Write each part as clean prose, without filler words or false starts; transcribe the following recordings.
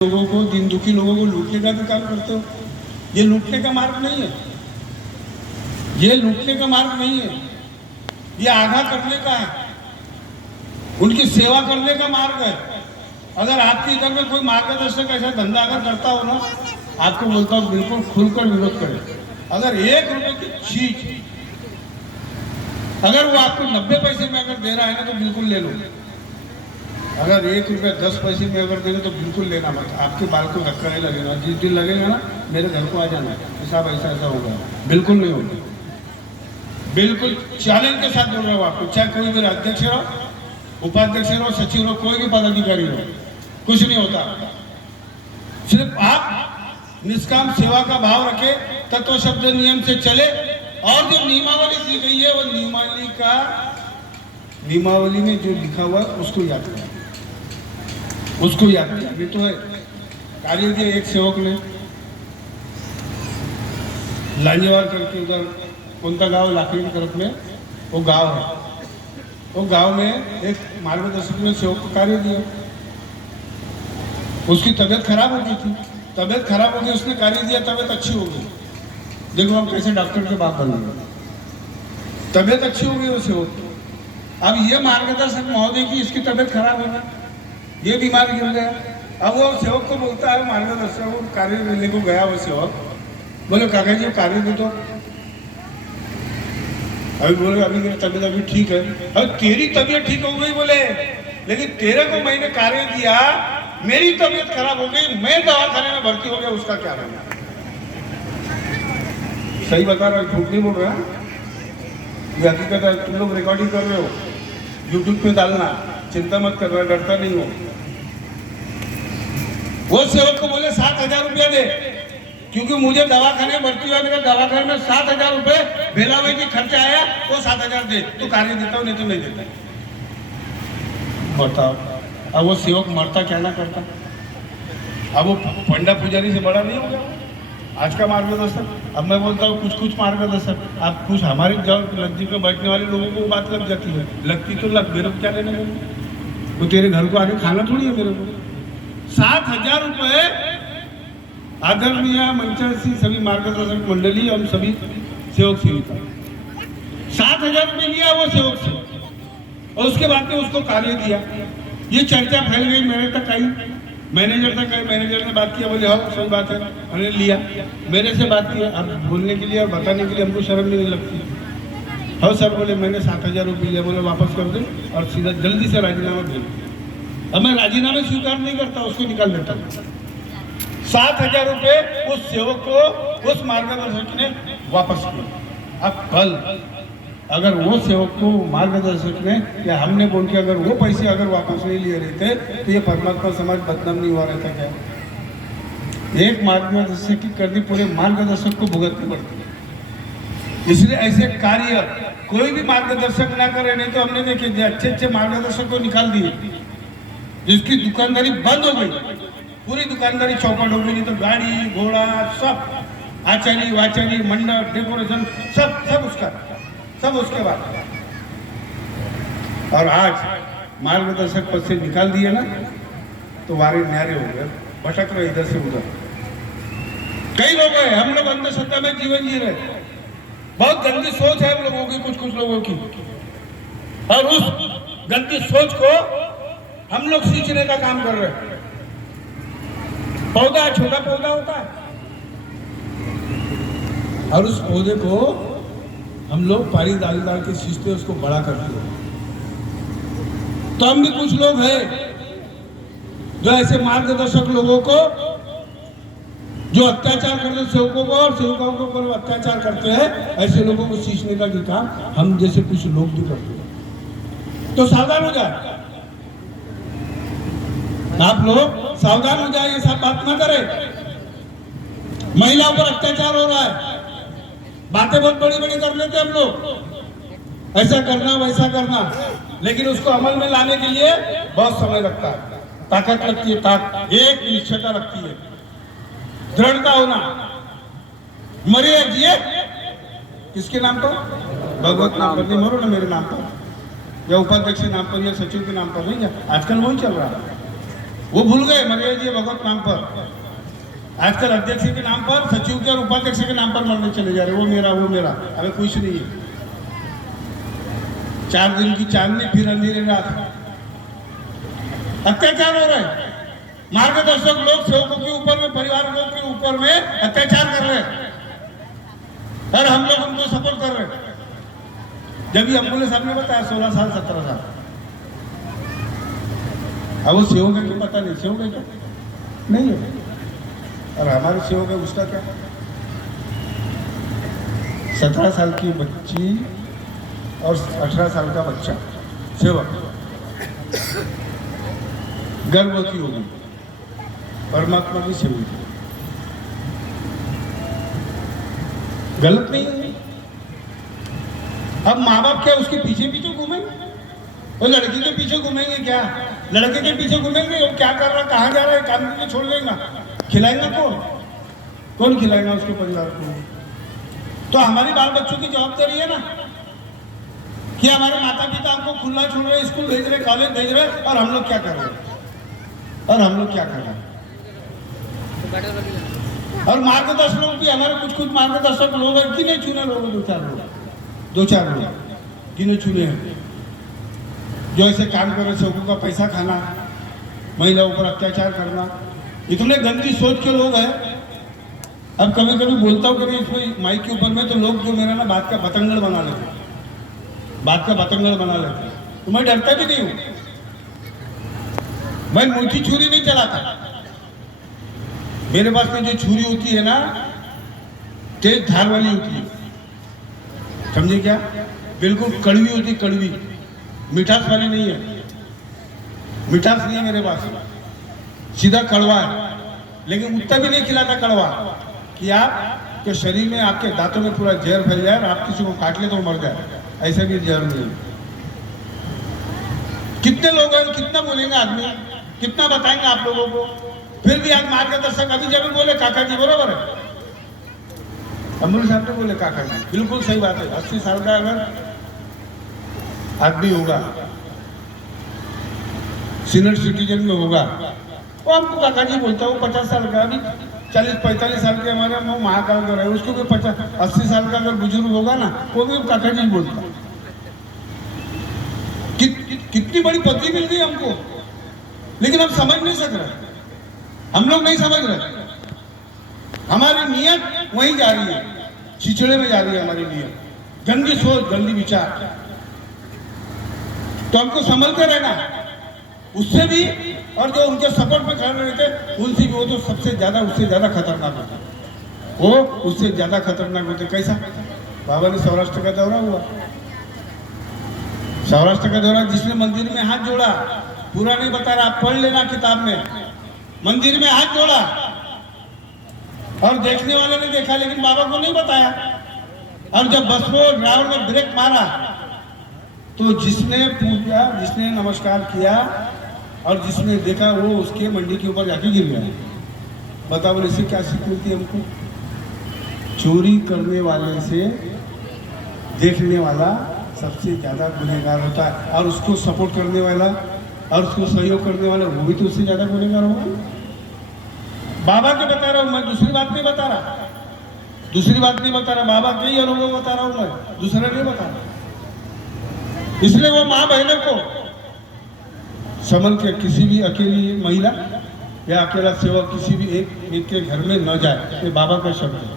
लोगों को, दिन दुखी लोगों को लूटने का भी काम करते हो। ये लूटने का मार्ग नहीं है, ये लूटने का मार्ग नहीं है, ये आगा करने का है, उनकी सेवा करने का मार्ग है। अगर आपके इधर में कोई मार्गदर्शक ऐसा धंधा अगर करता हो ना, आपको बोलता हूँ बिल्कुल खुलकर विरोध करें। अगर 1 रुपए की चीज अगर वो आपको 90 पैसे में अगर दे रहा है ना, तो बिल्कुल ले लो। अगर 1 रुपया 10 पैसे में अगर देंगे तो बिल्कुल लेना मत। आपके बाल को धक्का नहीं लगेगा। जिस दिन लगेगा ना, मेरे घर को आ जाना है, साहब ऐसा ऐसा होगा। बिल्कुल नहीं होगा, बिल्कुल चैलेंज के साथ बोल रहा हूँ आपको। चाहे कोई भी अध्यक्ष रहो, उपाध्यक्ष रहो, सचिव रहो, कोई भी पदाधिकारी रहो, कुछ नहीं होता। सिर्फ आप निष्काम सेवा का भाव रखे, तत्व शब्द नियम से चले, और जो नियमावली दी गई है वो नियमावली में जो लिखा हुआ है उसको याद करें, उसको याद किया। ये तो है कार्य दिया एक सेवक ने लांजेवार करके, उधर कौनता गांव लाखड़ी की तरफ में वो गांव है, वो गांव में एक मार्गदर्शक ने सेवक को कार्य दिया। उसकी तबीयत खराब हो गई थी, तबीयत खराब हो गई, उसने कार्य दिया, तबीयत अच्छी हो गई। देखो हम कैसे डॉक्टर के बाप बन गए, तबीयत अच्छी हो गई वो सेवक। अब ये मार्गदर्शक महोदय की इसकी तबीयत खराब हो गई, ये बीमार गिर गया। अब वो सेवक को बोलता है, मार्गदर्शक वो कार्य लेने को गया, वो सेवक बोले काका जी कार्य दे दो। अभी बोले अभी मेरी तबीयत अभी ठीक है। अब तेरी तबीयत ठीक हो गई बोले, लेकिन तेरे को मैंने कार्य दिया, मेरी तबीयत खराब हो गई, मैं दवाखाने में भर्ती हो गया, उसका क्या रहना। सही बता रहा, झूठ नहीं बोल रहा, ये हकीकत है। तुम लोग रिकॉर्डिंग कर रहे हो, यूट्यूब पे डालना, चिंता मत करना, डरता नहीं हो। वो सेवक को बोले 7,000 रुपया दे, क्योंकि मुझे दवाखाने भर्ती हुआ, मेरा दवाखाने में 7,000 रुपये बेला हुए की खर्चा आया, वो 7,000 दे, तो कार्य देता हूँ, नहीं तो नहीं देता। बताओ, अब वो सेवक मरता क्या ना करता। अब वो पंडा पुजारी से बड़ा नहीं होगा आज का मार्गदर्शक। अब मैं बोलता हूँ कुछ मार्गदर्शक, आप कुछ हमारे लज्जी पे बैठने वाले लोगों को बात लग जाती है, लगती तो लग, मेरे को क्या लेने में, वो तेरे घर को आगे खाना थोड़ी है मेरे को। 7,000 रुपये आदरणीय मंचासी सभी मार्गदर्शक मंडली, हम सभी सेवक सेविका 7,000 रुपये लिया वो सेवक से, और उसके बाद में उसको कार्य दिया। ये चर्चा फैल गई, मेरे तक आई, मैनेजर तक आई, मैनेजर ने बात किया, बोले हाँ सही बात है, मैंने लिया। मेरे से बात किया, अब बोलने के लिए और बताने के लिए हमको शर्म नहीं लगती। हाँ सर बोले मैंने 7,000 रुपये लिया, बोले वापस कर दे और सीधा जल्दी से राजीनामा दे। अब मैं राजीनामा स्वीकार नहीं करता, उसको निकाल देता हूँ। 7,000 रुपये उस सेवक को उस मार्गदर्शक ने वापस किया। अब कल अगर वो सेवक को मार्गदर्शक ने या हमने बोल के अगर वो पैसे अगर वापस नहीं लिए रहते, तो ये परमात्मा समाज बदनाम नहीं हुआ रहता क्या। एक मार्गदर्शक की करनी पूरे मार्गदर्शक को भुगतनी पड़ती है। इसलिए ऐसे कार्य कोई भी मार्गदर्शक ना करे, नहीं तो हमने देखे अच्छे अच्छे मार्गदर्शक को निकाल दिए, जिसकी दुकानदारी बंद हो गई, पूरी दुकानदारी चौपट हो गई। नहीं तो गाड़ी घोड़ा सब, आचारी वाचारी मंडप डेकोरेशन सब उसका, सब उसके बाद। और आज मार्गदर्शक पद से निकाल दिए ना, तो वारे न्यारे हो गए, भटक रहे इधर से उधर। कई लोग हैं, हम लोग अंधश्रद्धा में जीवन जी रहे, बहुत गंदी सोच है हम लोगों की, कुछ लोगों की, और उस गंदी सोच को हम लोग सींचने का काम कर रहे हैं। पौधा छोटा पौधा होता है, और उस पौधे को हम लोग पानी डाल के सींचते, उसको बड़ा करते हैं। तो हम भी कुछ लोग हैं जो ऐसे मार्गदर्शक लोगों को, जो अत्याचार करते सेवकों को और सेवकों के ऊपर अत्याचार करते हैं, ऐसे लोगों को सींचने का काम हम जैसे कुछ लोग भी करते हैं। तो सावधान हो जाए, आप लोग सावधान हो जाए, ये सब बात ना करें। महिलाओं पर अत्याचार हो रहा है, बातें बहुत बड़ी बड़ी कर लेते हम लोग, ऐसा करना वैसा करना, लेकिन उसको अमल में लाने के लिए बहुत समय लगता है, ताकत लगती है, एक निश्चयता लगती है, दृढ़ता होना। मरे जिए किसके नाम पर? भगवत नाम पर। नहीं मरो ना मेरे नाम पर, या उपाध्यक्ष के नाम पर, या सचिव के नाम पर नहीं, आजकल वही चल रहा है। वो भूल गए मरिया जी भगवत नाम पर। आजकल अध्यक्ष के नाम पर, सचिव के और उपाध्यक्ष के नाम पर मरने चले जा रहे, वो मेरा वो मेरा। अबे कुछ नहीं है, 4 दिन की चांदनी फिर अंधेरी रात। अत्याचार हो रहे हैं, मार्गदर्शक लोग सेवकों के ऊपर में, परिवार लोग के ऊपर में अत्याचार कर रहे हैं और हम लोग उनको सपोर्ट कर रहे हैं। जब ये एम्बुलेंस आपने बताया 16 साल 17 साल, अब वो सेवक है कि पता नहीं, सेवक है क्या नहीं है, और हमारे सेवक है उसका क्या। 17 साल की बच्ची और 18 साल का बच्चा सेवक गर्भवती होगी, परमात्मा की सेवक, गलत नहीं है। अब माँ बाप क्या उसके पीछे पीछे घूमेंगे? वो लड़की के पीछे घूमेंगे क्या? लड़के के पीछे घूमेंगे वो क्या कर रहा, कहाँ जा रहा है, काम करके छोड़ देगा, खिलाएगा कौन? कौन खिलाएगा उसके परिवार को? तो हमारी बाल बच्चों की जवाबदारी है ना कि हमारे माता पिता हमको खुला छोड़ रहे, स्कूल भेज रहे, कॉलेज भेज रहे, और हम लोग क्या कर रहे हैं? और हम लोग क्या कर रहे हैं? और मार्गदर्शक भी हमारे कुछ मार्गदर्शक लोग हैं कि नहीं चुने लोग, 2-4 लोग जिन्हें चुने हैं, जो ऐसे काम कर रहे, सबको का पैसा खाना, महिलाओं पर अत्याचार करना, इतने गंदी सोच के लोग हैं। अब कभी कभी बोलता हूँ कभी इसमें माइक के ऊपर में, तो लोग जो मेरा ना बात का बतंगड़ बना लेते, बात का बतंगड़ बना लेते, तो मैं डरता भी नहीं हूँ। मैं मुट्ठी छुरी नहीं चलाता, मेरे पास में जो छुरी होती है ना, तेज धार वाली होती है, समझे क्या? बिल्कुल कड़वी होती, कड़वी, मिठास वाली नहीं है। मिठास नहीं है मेरे पास, सीधा कड़वा है, लेकिन उतना भी नहीं खिलाता कड़वा कि आपके शरीर में, आपके दांतों में पूरा जहर फैल जाए और आप किसी को काट ले तो मर जाए, ऐसा भी जहर नहीं है। कितने लोग हैं, कितना बोलेंगे आदमी, कितना बताएंगे आप लोगों को? फिर भी आज मार्गदर्शक अभी जब बोले काका जी, बरोबर है, अमरूल साहब ने बोले काका जी, बिल्कुल सही बात है। 80 साल का अगर आदमी होगा, सीनियर सिटीजन में होगा, वो हमको काका जी बोलता है। वो 50 साल का, अभी 40-45 साल के हमारे वो महाकाल कर रहे हैं, उसको भी 80 साल का अगर बुजुर्ग होगा ना, वो भी काका जी बोलता है। कितनी बड़ी पदवी मिल गई हमको, लेकिन हम समझ नहीं सक रहे, हम लोग नहीं समझ रहे। हमारी नीयत वहीं जा रही है, छिछड़े में जा रही है हमारी नीयत, गंदी सोच, गंदी विचार। तो हमको संभल कर रहना, उससे भी, और जो उनके सपोर्ट में खड़े रहते उनसे भी, वो तो सबसे ज्यादा, उससे ज्यादा खतरनाक होता, वो उससे ज्यादा खतरनाक होते। कैसा? बाबा ने सौराष्ट्र का दौरा हुआ, सौराष्ट्र का दौरा, जिसने मंदिर में हाथ जोड़ा, पूरा नहीं बता रहा, आप पढ़ लेना किताब में, मंदिर में हाथ जोड़ा और देखने वाले ने देखा, लेकिन बाबा को नहीं बताया। और जब बस को ड्राइवर ने ब्रेक मारा, तो जिसने पूजा, जिसने नमस्कार किया और जिसने देखा, वो उसके मंडी के ऊपर जाके गिर गया। बताओ, बोले इससे क्या सीख मिलती है हमको? चोरी करने वाले से देखने वाला सबसे ज्यादा गुनहगार होता है, और उसको सपोर्ट करने वाला और उसको सहयोग करने वाला, वो भी तो उससे ज्यादा गुनहगार होगा। बाबा के बता रहा हूं मैं, दूसरी बात नहीं बता रहा, दूसरी बात नहीं बता रहा, बाबा के ही अनुभव बता रहा हूं मैं, दूसरा नहीं बता रहा। इसलिए वो माँ बहनों को संभल के, किसी भी अकेली महिला या अकेला सेवक किसी भी एक के घर में न जाए, ये बाबा का शब्द है।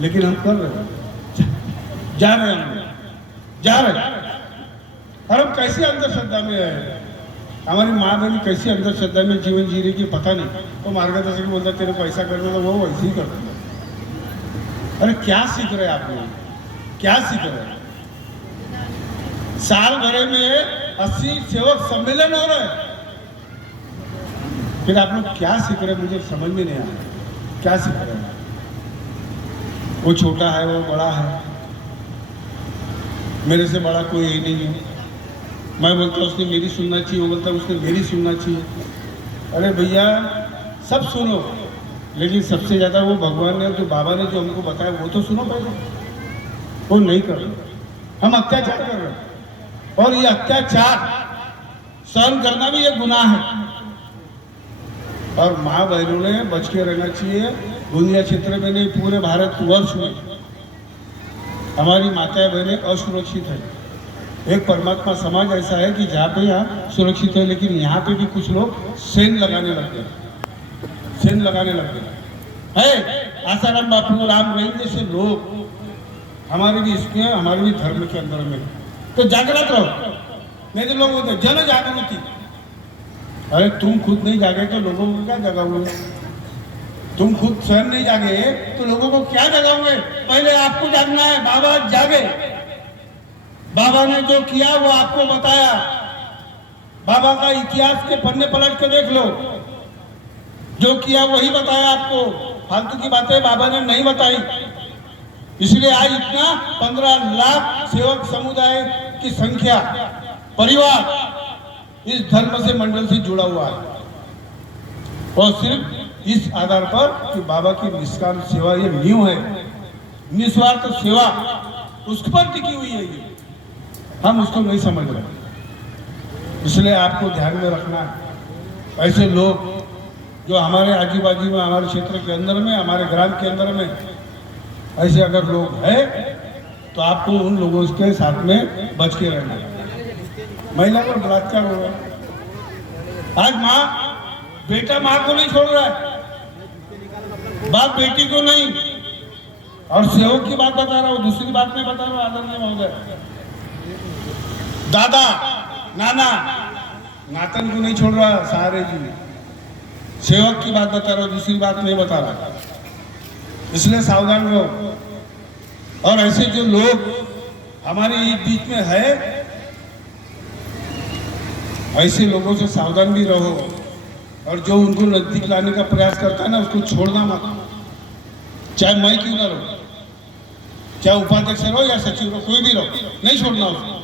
लेकिन हम कर रहे हैं, जा रहे हैं, हम जा रहे हैं, और हम कैसे अंधश्रद्धा में है, हमारी माँ बहन कैसी अंधश्रद्धा में जीवन जी रही की पता नहीं। तो मार्गदर्शक बोलता तेरे को ऐसा करना, तो वो वैसे ही करते हैं। अरे क्या सीख रहे आप लोग, क्या सीख रहे हैं? साल भरे में 80 सेवक सम्मेलन हो रहे हैं, फिर आप लोग क्या सीख रहे हैं? मुझे समझ में नहीं आ रहा क्या सीख रहे हैं। वो छोटा है, वो बड़ा है, मेरे से बड़ा कोई ही नहीं है। मैं बोलता उसने मेरी सुनना चाहिए, वो बोलता उसने मेरी सुनना चाहिए। अरे भैया, सब सुनो, लेकिन सबसे ज़्यादा वो भगवान ने, जो बाबा ने जो हमको बताया, वो तो सुनो पहले। वो नहीं कर रहे, हम अत्याचार कर रहे हैं, और ये अत्याचार सहन करना भी एक गुनाह है। और माँ बहनों ने बच के रहना चाहिए। दुनिया क्षेत्र में नहीं, पूरे भारतवर्ष में हमारी माताएं बहनें असुरक्षित है। एक परमात्मा समाज ऐसा है कि जहाँ पे यहाँ सुरक्षित है, लेकिन यहाँ पे भी कुछ लोग सेन लगाने लग गए, सेन लगाने लग गए है। आसाराम बापू, राम रहीम जैसे लोग हमारे भी इसमें, हमारे भी धर्म के अंदर में, तो जागृत रहो। नहीं तो लोग बोलते जन जागृति, अरे तुम खुद नहीं जागे तो लोगों को क्या जगाओगे? तुम खुद स्वयं नहीं जागे तो लोगों को क्या जगाओगे? पहले आपको जागना है। बाबा जागे, बाबा ने जो किया वो आपको बताया। बाबा का इतिहास के पन्ने पलट के देख लो, जो किया वही बताया आपको। फालतू की बातें बाबा ने नहीं बताई। इसलिए आज इतना 15 लाख सेवक समुदाय की संख्या, परिवार इस धर्म से, मंडल से जुड़ा हुआ है। और सिर्फ इस आधार पर कि बाबा की निष्काम सेवा ये नींव है, निस्वार्थ सेवा, उस पर टिकी हुई है ये। हम उसको नहीं समझ रहे, इसलिए आपको ध्यान में रखना है। ऐसे लोग जो हमारे आजू बाजू में, हमारे क्षेत्र के अंदर में, हमारे ग्राम के अंदर में ऐसे अगर लोग हैं तो आपको उन लोगों के साथ में बच के रहना है। महिला पर बलात्कार हो रहा है। आज माँ, बेटा माँ को नहीं छोड़ रहा है, बाप बेटी को नहीं। और सेवक की बात बता रहा हूँ, दूसरी बात नहीं बता रहा हूँ आदरणीय महोदय। दादा, नाना, नातन को नहीं छोड़ रहा सारे जी। सेवक की बात बता रहा हूँ, दूसरी बात नहीं बता रहा। इसलिए सावधान रहो। और ऐसे जो लोग हमारे बीच में है, ऐसे लोगों से सावधान भी रहो। और जो उनको नजदीक लाने का प्रयास करता है ना, उसको छोड़ना मत। चाहे मैं क्यों ना रहो, चाहे उपाध्यक्ष रहो या सचिव रहो, कोई भी रहो, नहीं छोड़ना उसको।